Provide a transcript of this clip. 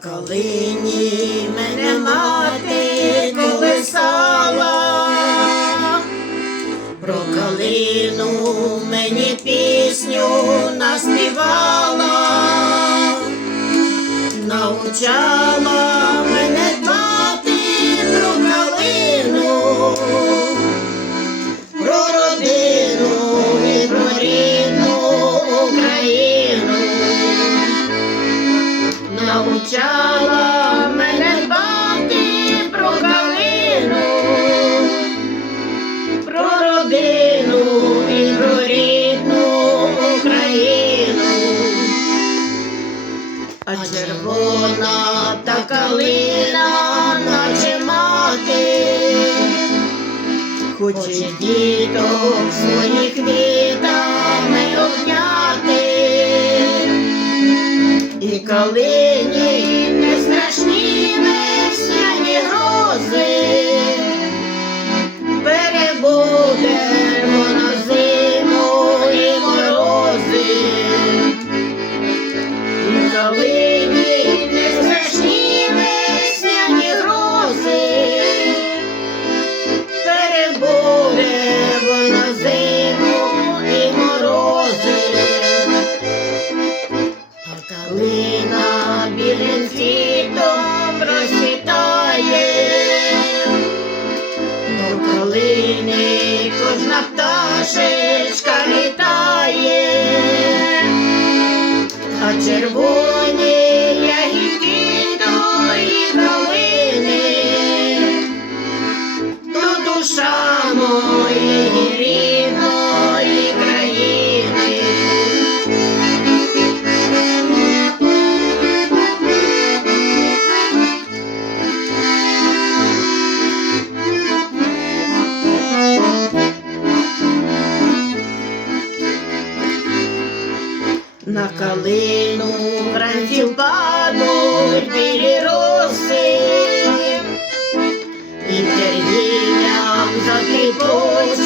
калині мене. навчала мене дбати про калину, про родину і про рідну Україну, а червона та калина наче мати, хоче діток своїх від. будемо на зиму і морози. душа моєї рідної країни. На калину вранці впадуть білі Lord,